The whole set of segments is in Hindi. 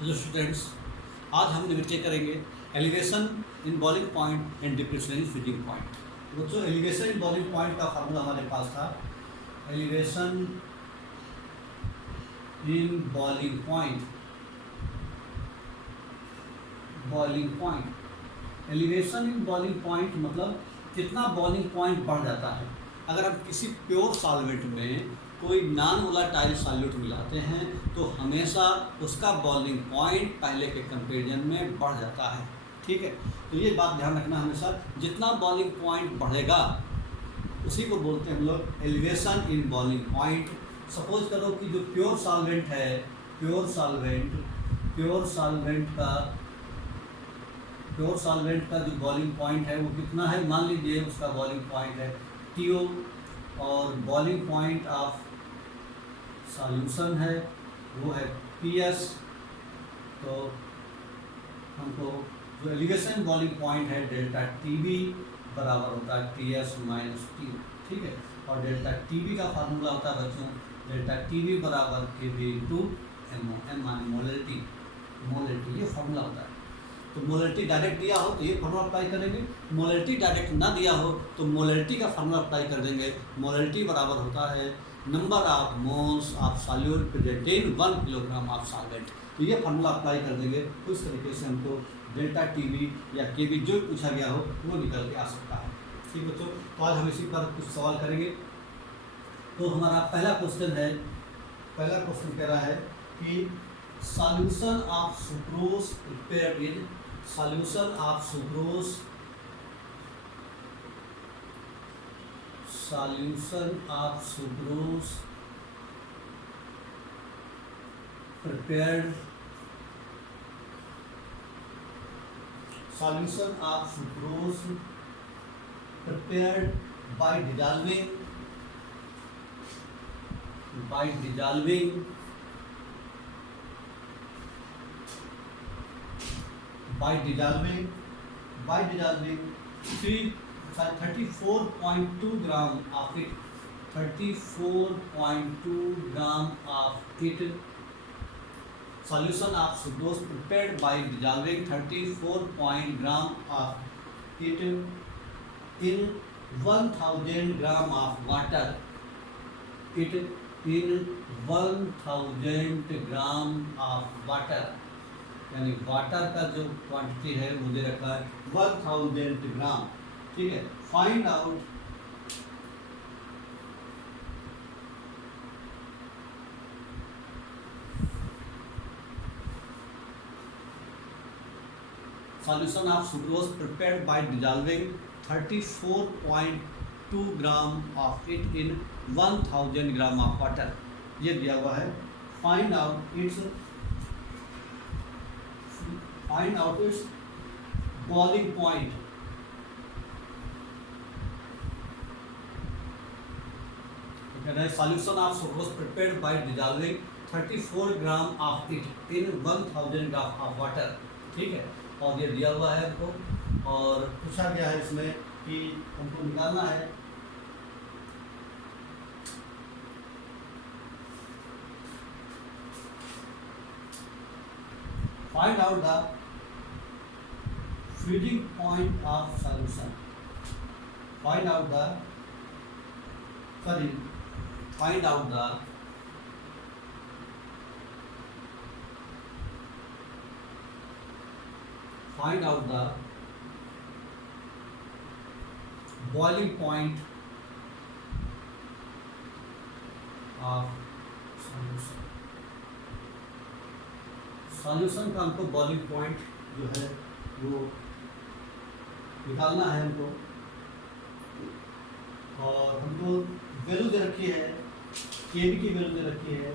हेलो स्टूडेंट्स, आज हम निरीक्षण करेंगे elevation in boiling point and depression in freezing point. बच्चों, एलिवेशन इन बॉइलिंग पॉइंट का फार्मूला हमारे पास था। Elevation in boiling point elevation in boiling point मतलब कितना बॉइलिंग पॉइंट बढ़ जाता है अगर हम किसी प्योर सॉल्वेंट में कोई नॉन वोलेटाइल सॉल्यूट मिलाते हैं तो हमेशा उसका बॉइलिंग पॉइंट पहले के कंपेरिजन में बढ़ जाता है। ठीक है, तो ये बात ध्यान रखना हमेशा, जितना बॉइलिंग पॉइंट बढ़ेगा उसी को बोलते हैं हम लोग elevation in boiling point. Suppose करो कि जो प्योर सॉल्वेंट है, प्योर सॉल्वेंट का जो बॉइलिंग पॉइंट है वो कितना है। मान लीजिए उसका बॉइलिंग पॉइंट है TO और बॉइलिंग पॉइंट ऑफ सॉल्यूशन है वो है PS। तो हमको जो एलिवेशन बॉइलिंग पॉइंट है डेल्टा TB बराबर होता है TS माइनस T। ठीक है, और डेल्टा TB का फार्मूला होता है बच्चों डेल्टा TB बराबर KB इंटू MO। M माने मोलरिटी, ये फार्मूला होता है। तो मोलरिटी डायरेक्ट दिया हो तो ये फार्मूला अप्लाई करेंगे, मोलरिटी डायरेक्ट ना दिया हो तो मोलरिटी का फार्मूला अप्लाई कर देंगे। मोलरिटी बराबर होता है number of moles of solute present in 1 kilogram of solvent. तो ये फार्मूला अप्लाई कर देंगे, तो इस तरीके से हमको डेल्टा TB या KB जो पूछा गया हो वो निकल के आ सकता है। ठीक बच्चों, तो आज हम इसी पर कुछ सवाल करेंगे। तो हमारा पहला क्वेश्चन कह रहा है कि solution of sucrose prepared in solution of sucrose prepared by dissolving by dissolving 34.2 gram of it, 34.2 gram of it. Solution of sucrose prepared by dissolving 34 gram of it in 1000 gram of water. It in 1000 gram of water, यानी वाटर का जो क्वांटिटी है वो दे रखा है 1000 ग्राम। ठीक है, find out solution of sucrose prepared by dissolving 34.2 gram of it in 1000 gram of water। ये दिया हुआ है। Find out its boiling point। Solution of sucrose prepared by dissolving 34 gram of it in 1000 gram of water। ठीक है, और ये दिया हुआ है हमको, और पूछा गया है इसमें कि हमको निकालना है find out the freezing point of solution। Find out the boiling point of solution। Solution का हमको बॉइलिंग पॉइंट जो है वो निकालना है हमको, और हमको वैल्यू दे रखी है, KB की वैल्यू दे रखी है,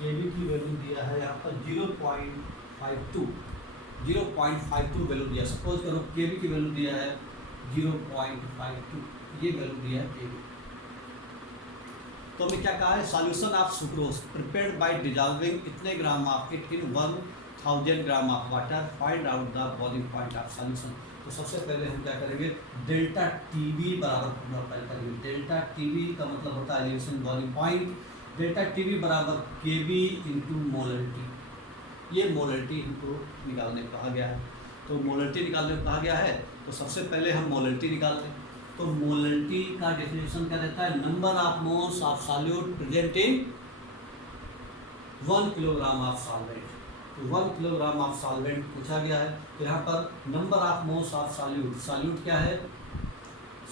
KB की वैल्यू दिया है यहाँ पर 0.52 वैल्यू दिया। सपोज करो KB की वैल्यू दिया है 0.52, ये वैल्यू दिया है KB। तो हमें क्या कहा है, solution of sucrose prepared by dissolving इतने gram of it in 1000 gram of water, find out the boiling point of solution. तो सबसे पहले हम क्या करेंगे, डेल्टा TB बराबर फॉर्मूला अप्लाई करेंगे। डेल्टा TB का मतलब होता है elevation boiling point, delta TV बराबर केबी इंटू मोलरिटी। ये मोलरिटी हमको निकालने को कहा गया है। तो मोलरिटी निकालने को कहा गया है, तो सबसे पहले हम मोलरिटी निकालते हैं। तो मोलरिटी का डेफिनेशन क्या रहता है? Number of moles of solute present in 1 kilogram of solvent. तो 1 किलोग्राम ऑफ सॉल्वेंट पूछा गया है। तो यहाँ पर number of moles of solute, solute क्या है?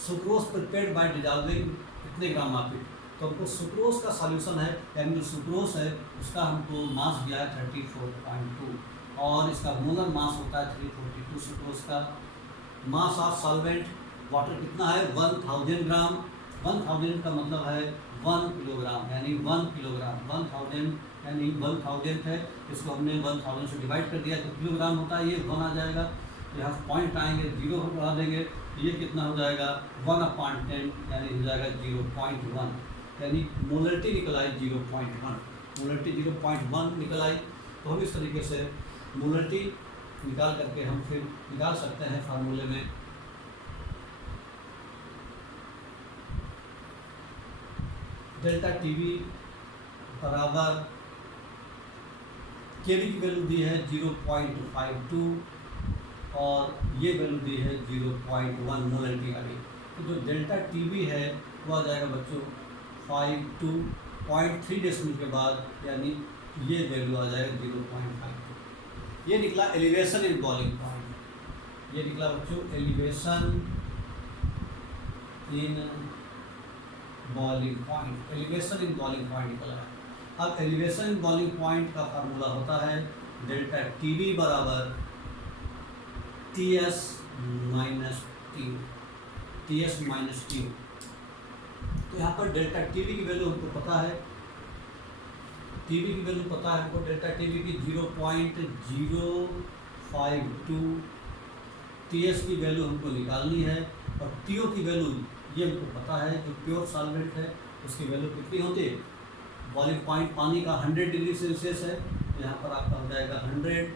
सुक्रोज प्रिपेयर्ड बाय डिजॉल्विंग कितने ग्राम ऑफ इट। तो हमको सुक्रोज का सॉल्यूशन है, यानी जो सुक्रोज है उसका हमको मास दिया है 34.2 और इसका मोलर मास होता है 342। सुक्रोज का मास ऑफ सॉल्वेंट वाटर कितना है? 1000 ग्राम। 1000 का मतलब है 1 किलोग्राम, यानी 1 किलोग्राम 1000 यानी 1000 है, इसको हमने 1000 से डिवाइड कर दिया तो किलोग्राम होता है, ये 1 आ जाएगा। यहाँ पॉइंट आएंगे, 0 बढ़ा देंगे, ये कितना हो जाएगा? 1/10 यानी हो जाएगा 0.1, यानी मोलरिटी निकल आई 0.1। मोलरिटी 0.1 निकल आई। तो हम इस तरीके से मोलरिटी निकाल करके हम फिर निकाल सकते हैं फार्मूले में डेल्टा टीवी बराबर केबी की वैल्यू दी है 0.52 और ये वैल्यू दी है 0.1 मोलरिटी वाली। तो जो डेल्टा टीवी है वो आ जाएगा बच्चों 52.3 डेसिमल के बाद, यानी ये वैल्यू आ जाएगा 0.52। ये निकला एलिवेशन इन बॉइलिंग पॉइंट। ये निकला बच्चों elevation in boiling point. Elevation in boiling point निकला है। अब एलिवेशन इन बॉइलिंग पॉइंट का फार्मूला होता है डेल्टा टीवी बराबर TS माइनस टी। तो यहाँ पर डेल्टा टीवी की वैल्यू हमको पता है, टीवी की वैल्यू पता है हमको, डेल्टा टीवी की 0.052, TS की वैल्यू हमको निकालनी है और TO की वैल्यू ये हमको पता है, जो प्योर सॉल्वेंट है उसकी वैल्यू कितनी होती है? बॉइलिंग पॉइंट पानी का 100 डिग्री सेल्सियस है, यहाँ पर आपका हो जाएगा 100,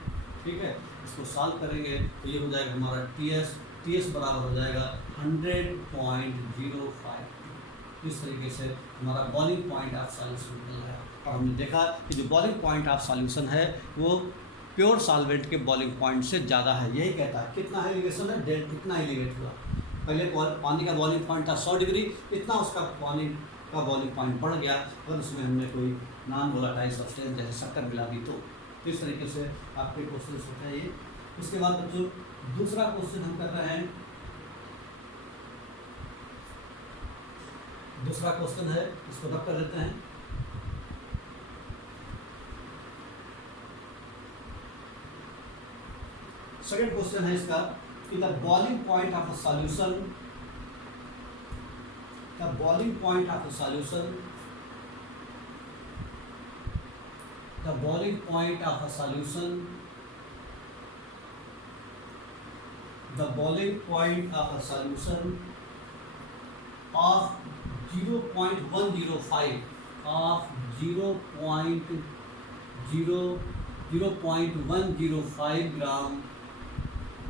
ठीक है। इसको सॉल्व करेंगे तो ये हो जाएगा हमारा TS बराबर हो जाएगा 100.05। इस तरीके से हमारा बॉइलिंग पॉइंट ऑफ सॉल्यूशन मिल रहा है। और हमने देखा कि जो बॉइलिंग पॉइंट ऑफ सॉल्यूशन है वो प्योर सॉल्वेंट के बॉइलिंग पॉइंट से ज़्यादा है। यही कहता है कितना है एलिवेशन है, कितना एलिवेट हुआ। पहले पानी का बॉइलिंग पॉइंट था 100 डिग्री, इतना उसका पानी का बॉइलिंग पॉइंट बढ़ गया और उसमें हमने कोई नॉन वोलेटाइल सब्सटेंस जैसे शक्कर मिला दी। तो इस तरीके से आपके क्वेश्चन होते हैं ये। उसके बाद बच्चों दूसरा क्वेश्चन हम कर रहे हैं। दूसरा क्वेश्चन है, इसको रब कर देते हैं। सेकंड क्वेश्चन है इसका कि the boiling point of a solution, the boiling point of a solution, the boiling point of a solution, the boiling point of a solution of 0.105 of 0.105 gram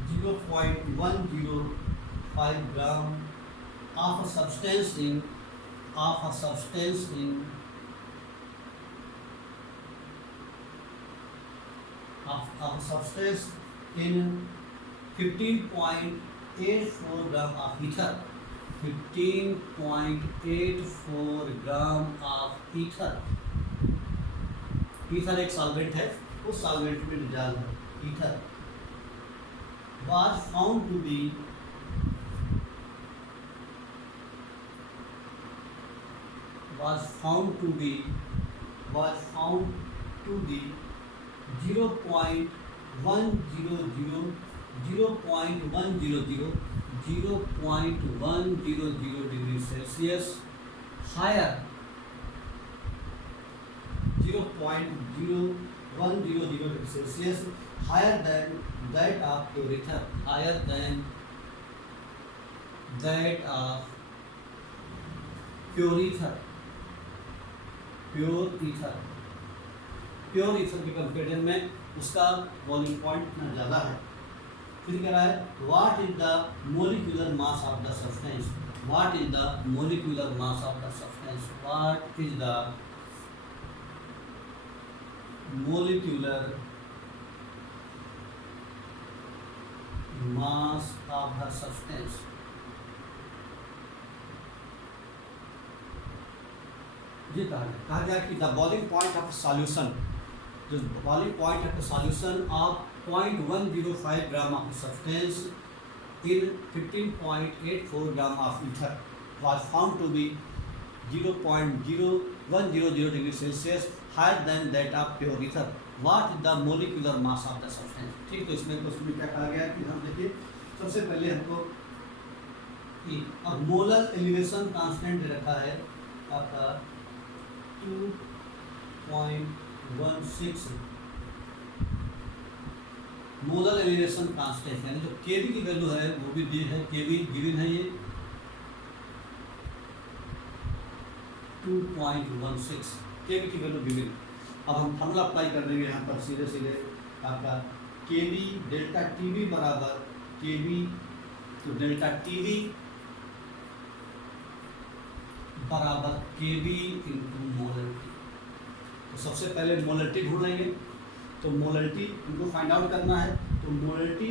0.105 gram of a substance in 15.84 gram of ether, 15.84 gram of ether। Ether एक सॉल्वेंट है, उस सॉल्वेंट में डिजॉल्व है ether, was found to be 0.100 degree Celsius higher 0.010 degree Celsius higher than that of pure ether, higher than that of pure ether। Pure ether के कंपेरिजन में उसका बॉइलिंग पॉइंट इतना ज़्यादा है। फिर कह रहा है what is the molecular mass of the substance, what is the molecular mass of the substance, what is the molecular mass of the substance. ये कहा गया कि the boiling point of solution, जो boiling point of solution of 0.105 gram of substance in 15.84 gram of ether was found to be 0.0100 degree Celsius higher than that of pure ether. What is the molecular mass of the substance? ठीक, तो इसमें क्वेश्चन में क्या कहा गया कि हम देखिए सबसे पहले हमको कि अब मोलर एलिवेशन कांस्टेंट दे रखा है आपका 2.16 मोलर एलिवेशन कांस्टेंट, यानी जो केवी की वैल्यू है वो भी दी है, केवी गिवन है ये 2.16 केवी की वैल्यू गिवन। अब हम फॉर्मूला अप्लाई कर देंगे यहाँ पर सीधे सीधे आपका केवी डेल्टा टीवी बराबर केवी, तो डेल्टा टीवी बराबर केवी इंटू मोलरिटी। तो सबसे पहले मोलरिटी ढूंढ लेंगे, तो मोलरिटी इनको फाइंड आउट करना है, तो मोलरिटी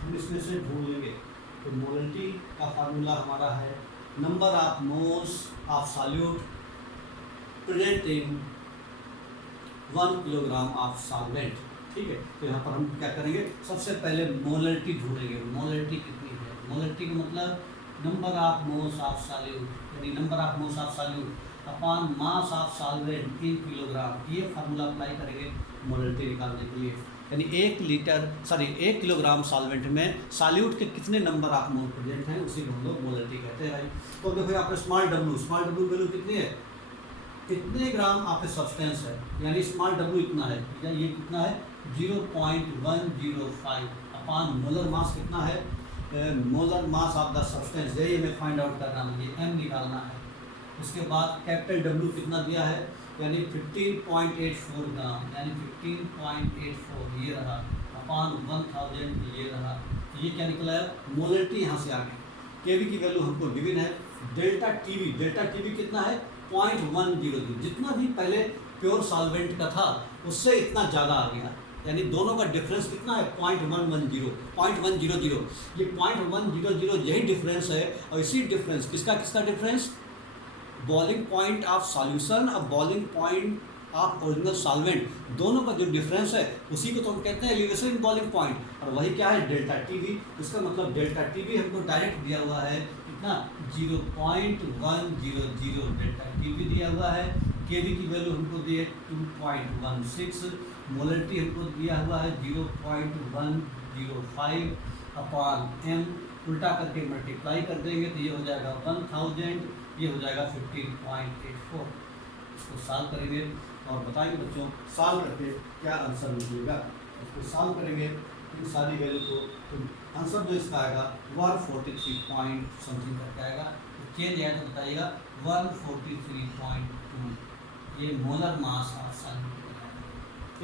हम इसमें से ढूंढ लेंगे। तो मोलरिटी का फार्मूला हमारा है number of moles of solute present in 1 kilogram of solvent. ठीक है, तो यहाँ पर हम क्या करेंगे, सबसे पहले मोलरिटी ढूंढेंगे। मोलरिटी कितनी है, मोलरिटी का मतलब number of moles of solute, यानी number of moles of solute upon mass of solvent in kilogram. ये फार्मूला अप्लाई करेंगे मोलरिटी निकालने के लिए, यानी 1 किलोग्राम सॉल्वेंट में सॉल्यूट के कितने नंबर ऑफ मोल प्रेजेंट हैं, उसी को हम लोग मोलरिटी कहते हैं भाई। तो देखो यहाँ पर स्मॉल डब्ल्यू वैल्यू कितनी है, इतने ग्राम ऑफ ए सब्सटेंस है, यानी स्मॉल डब्ल्यू इतना है, या ये कितना है 0.105 अपॉन मोलर मास कितना है, molar mass of the substance, ये हमें फाइंड आउट करना, मुझे एम निकालना है। उसके बाद कैपिटल डब्ल्यू कितना दिया है, यानी 15.84 ग्राम, यानी 15.84 ये रहा अपॉन 1000 ये रहा। ये क्या निकला है, मोलरिटी यहाँ से आ गई। केवी की वैल्यू हमको गिवन है। डेल्टा टीवी कितना है 0.100, जितना भी पहले प्योर सॉल्वेंट का था उससे इतना ज़्यादा आ गया, यानी दोनों का डिफरेंस कितना है 0.100। ये 0.100 यही डिफरेंस है, और इसी डिफरेंस किसका difference, boiling point of solution और boiling point of original solvent, दोनों का जो डिफरेंस है उसी को तो हम कहते हैं एलिवेशन इन बॉइलिंग पॉइंट, और वही क्या है डेल्टा टीवी। इसका मतलब डेल्टा टीवी हमको डायरेक्ट दिया हुआ है कितना 0.100 डेल्टा टीवी दिया हुआ है। केवी की वैल्यू हमको दी है 2.16, मोलरिटी हमको दिया हुआ है 0.105 अपॉन एम, उल्टा करके मल्टीप्लाई कर देंगे तो ये हो जाएगा 1000, ये हो जाएगा 15.84। इसको सॉल्व करेंगे और बताएंगे बच्चों सॉल्व करके क्या आंसर निकलेगा। इसको सॉल्व करेंगे इन सारी वैल्यू को, तो आंसर जो इसका आएगा 143 पॉइंट समथिंग करके आएगा। तो चेंज आया तो बताइएगा 143.2, ये मोलर मास ऑफ सॉल्वेंट।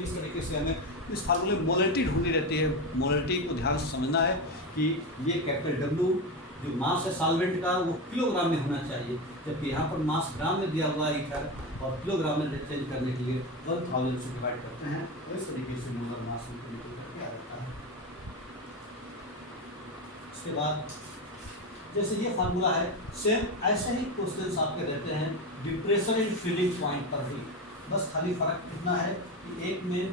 इस तरीके से हमें इस फार्मूले मोलरिटी ढूंढनी रहती है। मोलरिटी को ध्यान से समझना है कि ये कैपिटल डब्ल्यू जो मास है सॉल्वेंट का वो किलोग्राम में होना चाहिए, जबकि यहाँ पर मास ग्राम में दिया हुआ है इधर, और किलोग्राम में चेंज करने के लिए 1000 से डिवाइड करते हैं। तो इस तरीके से मोलर मास निकल करके आ जाता है। इसके बाद जैसे ये फार्मूला है, सेम ऐसे ही क्वेश्चन आपके रहते हैं डिप्रेशन इन फीलिंग पॉइंट पर भी, बस खाली फर्क कितना है कि एक में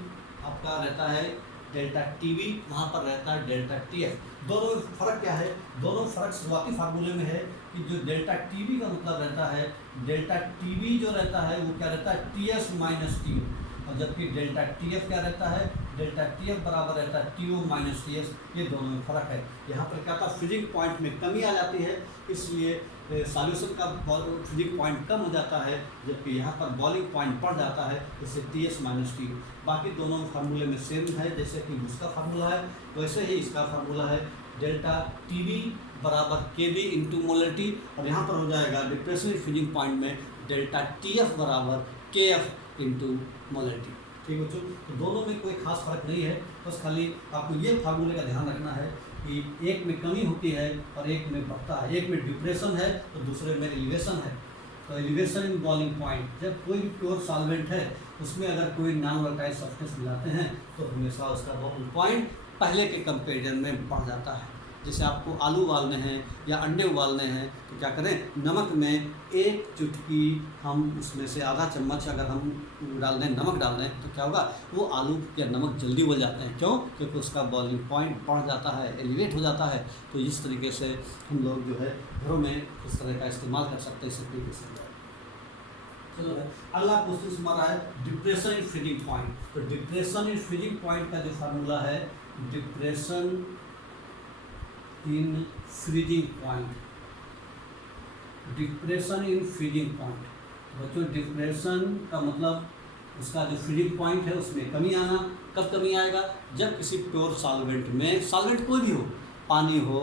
आपका रहता है डेल्टा टीवी, वहाँ पर रहता है डेल्टा टीएफ। दोनों में फ़र्क क्या है, दोनों फ़र्क शुरुआती फार्मूले में है कि जो डेल्टा टीवी का मतलब रहता है, डेल्टा टीवी जो रहता है वो क्या रहता है टीएस माइनस टीओ, और जबकि डेल्टा टीएफ क्या रहता है, डेल्टा टीएफ बराबर रहता है टीओ माइनस टीएस। ये दोनों में फ़र्क है। यहाँ पर क्या था फ्रीजिंग पॉइंट में कमी आ जाती है, इसलिए सॉल्यूशन का फ्रीजिंग पॉइंट कम हो जाता है, जबकि यहाँ पर बॉइलिंग पॉइंट बढ़ जाता है, इससे टीएस माइनस टी। बाकी दोनों फार्मूले में सेम है, जैसे कि उसका फार्मूला है वैसे ही इसका फार्मूला है डेल्टा टीवी बराबर केवी इंटू मोलरिटी, और यहाँ पर हो जाएगा डिप्रेशन फ्रीजिंग पॉइंट में डेल्टा टीएफ बराबर केएफ इंटू मोलरिटी। ठीक है बच्चों, तो दोनों में कोई खास फर्क नहीं है, बस खाली आपको ये फार्मूले का ध्यान रखना है कि एक में कमी होती है और एक में बढ़ता है, एक में डिप्रेशन है तो दूसरे में एलिवेशन है। तो एलिवेशन इन बॉइलिंग पॉइंट, जब कोई भी प्योर सॉल्वेंट है उसमें अगर कोई नॉन वोलेटाइल सब्सटेंस मिलाते हैं तो हमेशा उसका बॉइलिंग पॉइंट पहले के कंपेरिजन में बढ़ जाता है। जैसे आपको आलू उबालने हैं या अंडे उबालने हैं तो क्या करें, नमक में एक चुटकी हम उसमें से आधा चम्मच अगर हम डाल दें, नमक डाल दें, तो क्या होगा, वो आलू या नमक जल्दी उबल जाते हैं। क्यों? क्योंकि उसका बॉइलिंग पॉइंट बढ़ जाता है, एलिवेट हो जाता है। तो इस तरीके से हम लोग जो है घरों में इस तरह का इस्तेमाल कर सकते हैं इस तरीके से। चलो अगला क्वेश्चन हमारा है डिप्रेशन इन फ्रीजिंग पॉइंट। तो डिप्रेशन इन फ्रीजिंग पॉइंट का जो फार्मूला है, depression in freezing point, depression in freezing point. बच्चों डिप्रेशन का मतलब उसका जो फ्रीजिंग पॉइंट है उसमें कमी आना। कब कमी आएगा? जब किसी प्योर सॉल्वेंट में, सॉल्वेंट कोई भी हो, पानी हो,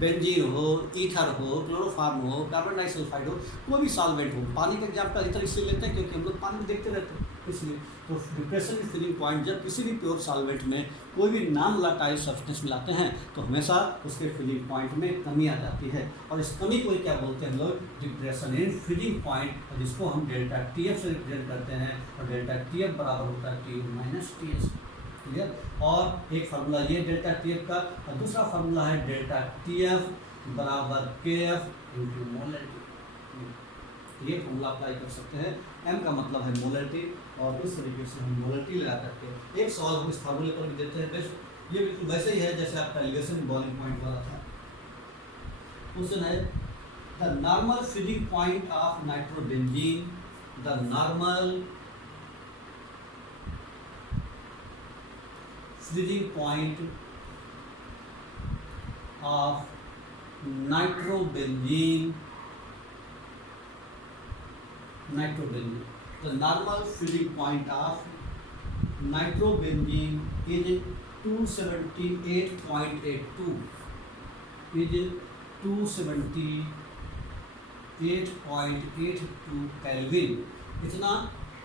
बेंजीन हो, ईथर हो, क्लोरोफॉर्म हो, कार्बन डाइसल्फाइड हो, कोई भी सॉल्वेंट हो। पानी का एग्जाम्पल इधर इसलिए लेते हैं क्योंकि हम लोग पानी में देखते रहते हैं, इसलिए। तो डिप्रेशन इन फ्रीजिंग पॉइंट, जब किसी भी प्योर सॉल्वेंट में कोई भी नॉन वोलेटाइल सब्सटेंस मिलाते हैं तो हमेशा उसके फ्रीजिंग पॉइंट में कमी आ जाती है। और इस कमी को क्या बोलते हैं हम लोग? डिप्रेशन इन फ्रीजिंग पॉइंट, और जिसको हम डेल्टा टीएफ से रिप्रेजेंट करते हैं। और डेल्टा टीएफ बराबर होता है T minus T S. Clear? और एक फार्मूला ये डेल्टा टीएफ का, और दूसरा फार्मूला है डेल्टा टीएफ बराबर के एफ इंटू मोलरिटी। ये फार्मूला अप्लाई कर सकते हैं। एम का मतलब है मोलरिटी, और इस तरीके से हम मोलरिटी लगा करके एक सवाल हम इस फार्मूले पर भी देते हैं। बेस्ट ये बिल्कुल वैसे ही है जैसे आपका एलिवेशन बॉइलिंग पॉइंट वाला था। क्वेश्चन है the normal freezing point of nitrobenzene, the normal freezing point of nitrobenzene, the normal freezing point of nitrobenzene is 278.82, is 278.82 Kelvin। इतना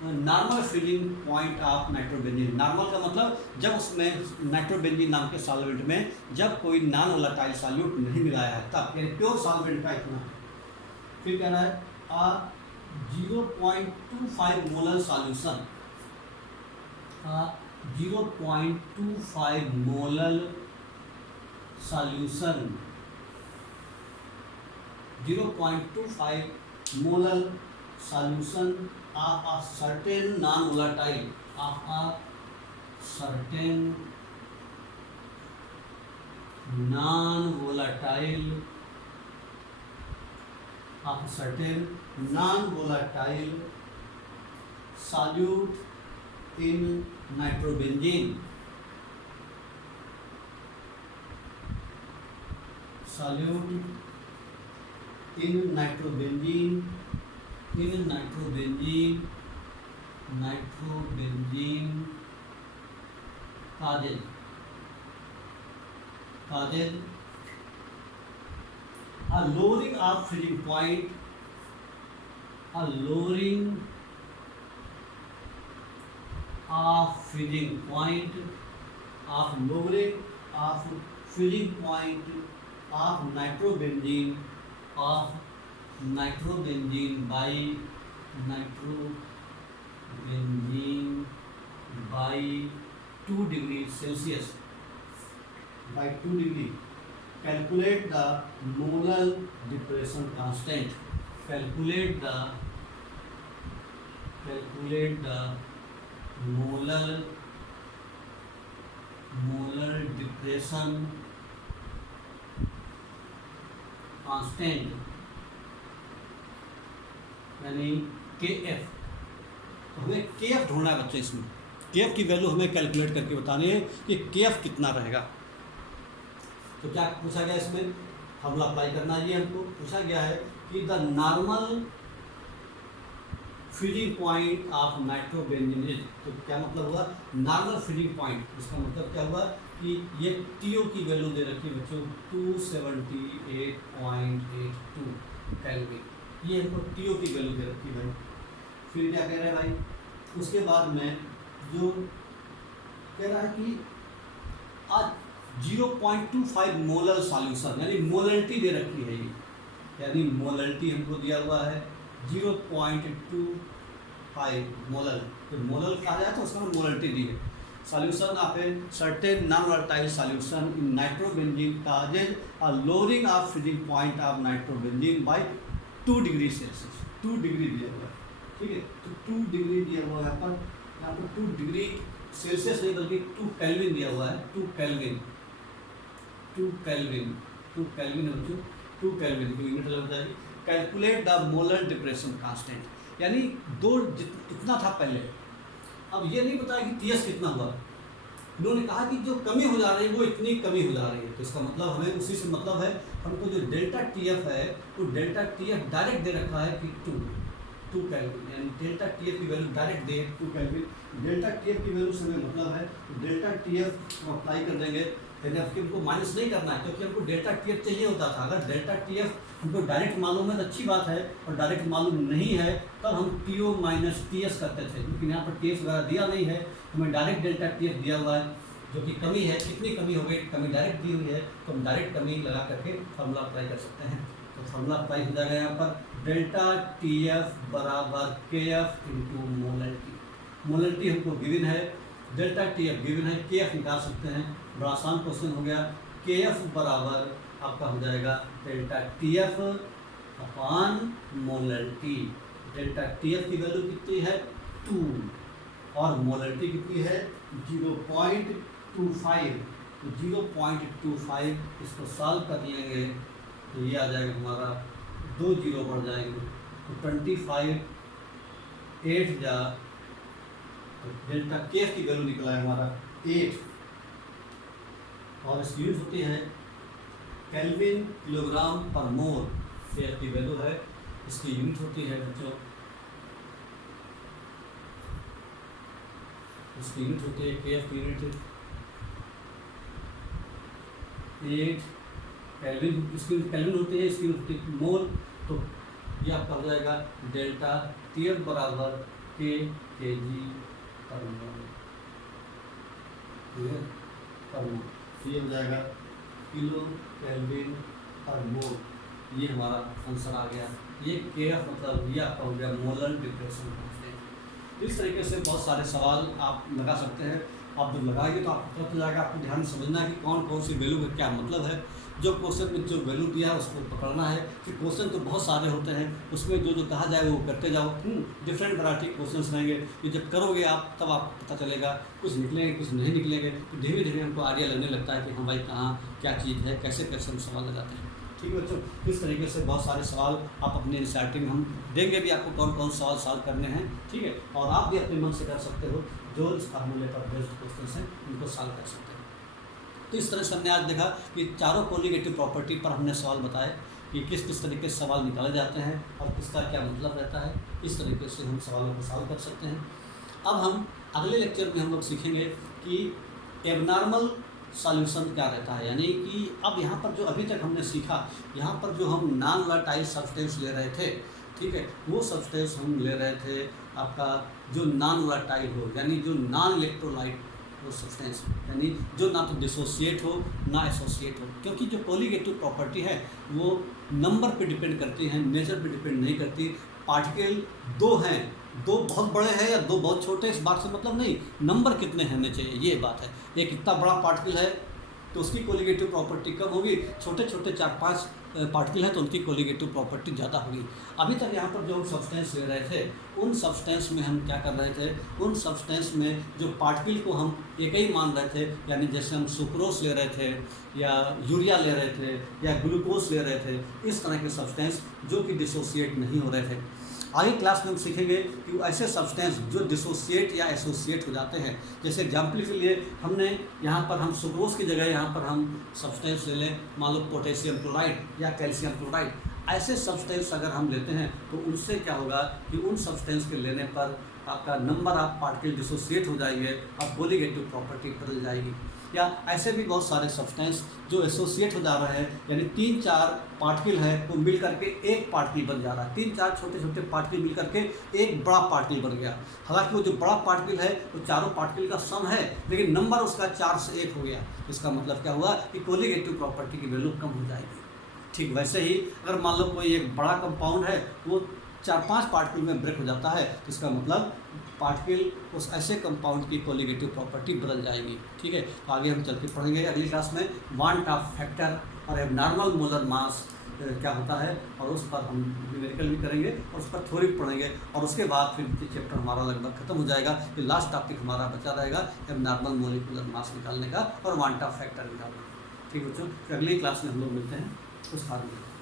normal freezing point of nitrobenzene. Normal का मतलब जब उसमें नाइट्रोबेंजीन नाम के सॉल्वेंट में जब कोई नॉन वोलेटाइल सॉल्यूट नहीं मिलाया है तब, यानी प्योर सॉल्वेंट का इतना है। फिर कह रहा है 0.25 molar solution, 0.25 molar solution, 0.25 molar solution of a certain non-volatile, of a certain non-volatile, of a certain non-volatile solute in nitrobenzene, solute in nitrobenzene, in nitrobenzene, nitrobenzene causes a lowering of freezing point, a lowering of freezing point, of lowering of freezing point of nitrobenzene, of nitrobenzene by nitrobenzene by 2 degrees Celsius, by 2 degree. Calculate the molar depression constant, calculate the molar depression constant, यानी के एफ। तो हमें के एफ ढूंढना है बच्चे। इसमें के एफ की वैल्यू हमें कैलकुलेट करके बतानी है कि के एफ कितना रहेगा। तो क्या पूछा गया इसमें? फार्मूला अप्लाई करना है। ये हमको पूछा गया है कि the normal freezing point of nitrobenzene. तो क्या मतलब हुआ नॉर्मल फ्रीजिंग पॉइंट? इसका मतलब क्या हुआ कि ये टीओ की वैल्यू दे रखी है बच्चों 278.82 केल्विन। ये हमको टीओ की वैल्यू दे रखी है भाई। फिर क्या कह रहे हैं भाई? उसके बाद में जो कह रहा है कि आज 0.25 मोलर सॉल्यूशन, यानी मोलरिटी दे रखी है ये, यानी मोलरिटी हमको दिया हुआ है 0.25 मोलर। तो मोलर कहा जाए तो उसका मोलरिटी दी है। Solution of a certain non-volatile solution in nitrobenzene causes a lowering of freezing point of nitrobenzene by 2 degree Celsius. 2 degree दिया हुआ है, ठीक है। तो 2 डिग्री दिया हुआ है यहाँ पर 2 डिग्री सेल्सियस नहीं बल्कि 2 केल्विन दिया हुआ है। 2 केल्विन है बच्चों, 2 केल्विन की यूनिट लग जाएगी। Calculate the molar depression constant, यानी इतना था पहले, अब ये नहीं बताया कि टीएस कितना हुआ। उन्होंने कहा कि जो कमी हो जा रही है वो इतनी कमी हो जा रही है। तो इसका मतलब हमें उसी से मतलब है, हमको जो डेल्टा टीएफ है वो डेल्टा टीएफ डायरेक्ट दे रखा है कि 2 केल्विन, यानी डेल्टा टीएफ की वैल्यू डायरेक्ट दे 2 केल्विन। डेल्टा टीएफ की वैल्यू से हमें मतलब है डेल्टा टीएफ को अप्लाई कर देंगे, यानी आपके हमको माइनस नहीं करना है क्योंकि हमको डेल्टा टीएफ चाहिए होता था। अगर डेल्टा टीएफ हमको डायरेक्ट मालूम है तो अच्छी बात है, और डायरेक्ट मालूम नहीं है तब हम टीओ माइनस टीएस करते थे, लेकिन यहाँ पर टीएस वगैरह दिया नहीं है, हमें डायरेक्ट डेल्टा टीएफ दिया हुआ है। जो कि कमी है, कितनी कमी हो गई, कमी डायरेक्ट दी हुई है तो हम डायरेक्ट कमी लगा करके फार्मूला अप्लाई कर सकते हैं। तो फार्मूला अप्लाई हो जाएगा यहाँ पर डेल्टा टीएफ बराबर के एफ इंटू मोलरिटी। मोलरिटी हमको गिवन है, डेल्टा टीएफ गिवन है, के एफ निकाल सकते हैं। बड़ा आसान क्वेश्चन हो गया। के एफ बराबर आपका हो जाएगा delta TF upon molarity. Delta TF की वैल्यू कितनी है 2 और मोलरिटी कितनी है 0.25। तो 0.25 इसको सॉल्व कर लेंगे तो ये आ जाएगा हमारा 2 जीरो बढ़ जाएंगे तो 25 8 जा, तो डेल्टा केफ की वैल्यू निकला है हमारा 8 और इसकी यूनिट होती है केल्विन किलोग्राम पर मोल। केफ की वैल्यू है, इसकी यूनिट होती है बच्चों, इसकी यूनिट होती है केएफ की यूनिट 8 केल्विन, इसकी केल्विन होती है, इसकी यूनिट मोल। तो ये आपका हो जाएगा डेल्टा टीएफ बराबर के जी पर मोल, ये हो जाएगा किलो केल्विन पर मोल। ये हमारा आंसर आ गया। ये केएफ मतलब ये आपका हो गया मोलर डिप्रेशन कांस्टेंट। इस तरीके से बहुत सारे सवाल आप लगा सकते हैं। आप जब लगाएंगे तो आपको पता चल जाएगा, आपको ध्यान समझना है कि कौन कौन सी वैल्यू का क्या मतलब है। जो क्वेश्चन में जो वैल्यू दिया है उसको पकड़ना है। फिर क्वेश्चन तो बहुत सारे होते हैं, उसमें जो जो कहा जाए वो करते जाओ। डिफरेंट वैरायटी क्वेश्चन रहेंगे, ये जब करोगे आप तब आपको पता चलेगा, कुछ निकलेंगे कुछ नहीं निकलेंगे। तो धीरे धीरे हमको आइडिया लगने लगता है कि हाँ भाई कहाँ क्या चीज़ है, कैसे कैसे हम सवाल लगाते हैं। ठीक है बच्चों, इस तरीके से बहुत सारे सवाल आप अपने एनसीईआरटी में हम देंगे भी आपको कौन कौन सवाल सॉल्व करने हैं। ठीक है, और आप भी अपने मन से कर सकते हो, जो इस फार्मूले पर बेस्ड क्वेश्चन हैं उनको सॉल्व कर सकते हैं। तो इस तरह से हमने आज देखा कि चारों कोलिगेटिव प्रॉपर्टी पर हमने सवाल बताए कि किस किस तरीके से सवाल निकाले जाते हैं और किसका क्या मतलब रहता है। इस तरीके से हम सवालों को सॉल्व कर सकते हैं। अब हम अगले लेक्चर में हम लोग सीखेंगे कि एबनॉर्मल सॉल्यूशन क्या रहता है, यानी कि अब यहाँ पर जो अभी तक हमने सीखा, यहाँ पर जो हम नॉन वोलेटाइल सब्सटेंस ले रहे थे, ठीक है, वो सब्सटेंस हम ले रहे थे आपका जो नॉन वोलेटाइल हो, यानी जो नॉन इलेक्ट्रोलाइट वो सब्सटेंस, यानी जो ना तो डिसोसिएट हो ना एसोसिएट हो। क्योंकि जो कोलिगेटिव प्रॉपर्टी है वो नंबर पे डिपेंड करती है, नेचर पे डिपेंड नहीं करती। पार्टिकल दो हैं, दो बहुत बड़े हैं या दो बहुत छोटे, इस बात से मतलब नहीं, नंबर कितने होने चाहिए ये बात है। एक इतना बड़ा पार्टिकल है तो उसकी कोलिगेटिव प्रॉपर्टी कम होगी, छोटे छोटे 4-5 पार्टिकल हैं तो उनकी कोलिगेटिव प्रॉपर्टी ज़्यादा होगी। अभी तक यहाँ पर जो हम सब्सटेंस ले रहे थे, उन सब्सटेंस में हम क्या कर रहे थे, उन सब्सटेंस में जो पार्टिकल को हम एक ही मान रहे थे, यानी जैसे हम सुक्रोज ले रहे थे या यूरिया ले रहे थे या ग्लूकोज ले रहे थे, इस तरह के सब्सटेंस जो कि डिसोसिएट नहीं हो रहे थे। आगे क्लास में हम सीखेंगे कि ऐसे सब्सटेंस जो डिसोसिएट या एसोसिएट हो जाते हैं, जैसे एग्जाम्पल के लिए हमने यहाँ पर हम सुक्रोज की जगह यहाँ पर हम सब्सटेंस ले लें, मान लो पोटेशियम क्लोराइड या कैल्शियम क्लोराइड। ऐसे सब्सटेंस अगर हम लेते हैं तो उनसे क्या होगा कि उन सब्सटेंस के लेने पर आपका नंबर ऑफ पार्टिकल डिसोसिएट हो जाएंगे और कोलिगेटिव प्रॉपर्टी बदल जाएगी। या ऐसे भी बहुत सारे सब्सटेंस जो एसोसिएट हो जा रहे हैं, यानी 3-4 पार्टिकल है वो मिल करके एक पार्टिकल बन जा रहा है, 3-4 छोटे छोटे पार्टिकल मिल करके एक बड़ा पार्टिकल बन गया। हालांकि वो जो बड़ा पार्टिकल है वो चारों पार्टिकल का सम है, लेकिन नंबर उसका 4 से 1 हो गया। इसका मतलब क्या हुआ कि कोलिगेटिव प्रॉपर्टी की वैल्यू कम हो जाएगी। ठीक वैसे ही अगर मान लो कोई एक बड़ा कंपाउंड है वो 4-5 पार्टिकल में ब्रेक हो जाता है तो इसका मतलब पार्टिकल उस ऐसे कंपाउंड की कोलिगेटिव प्रॉपर्टी बदल जाएगी। ठीक है, तो आगे हम चल के पढ़ेंगे अगली क्लास में वांट ऑफ फैक्टर और एबनॉर्मल मोलर मास क्या होता है, और उस पर हम न्यूमेरिकल भी करेंगे और उस पर थ्योरी पढ़ेंगे, और उसके बाद फिर चैप्टर हमारा लगभग खत्म हो जाएगा। फिर लास्ट टॉपिक हमारा बचा रहेगा एबनॉर्मल मोलिकुलर मास निकालने का और वांट ऑफ फैक्टर निकालने का। ठीक है बच्चों, अगली क्लास में हम लोग मिलते हैं उस फार्मूले।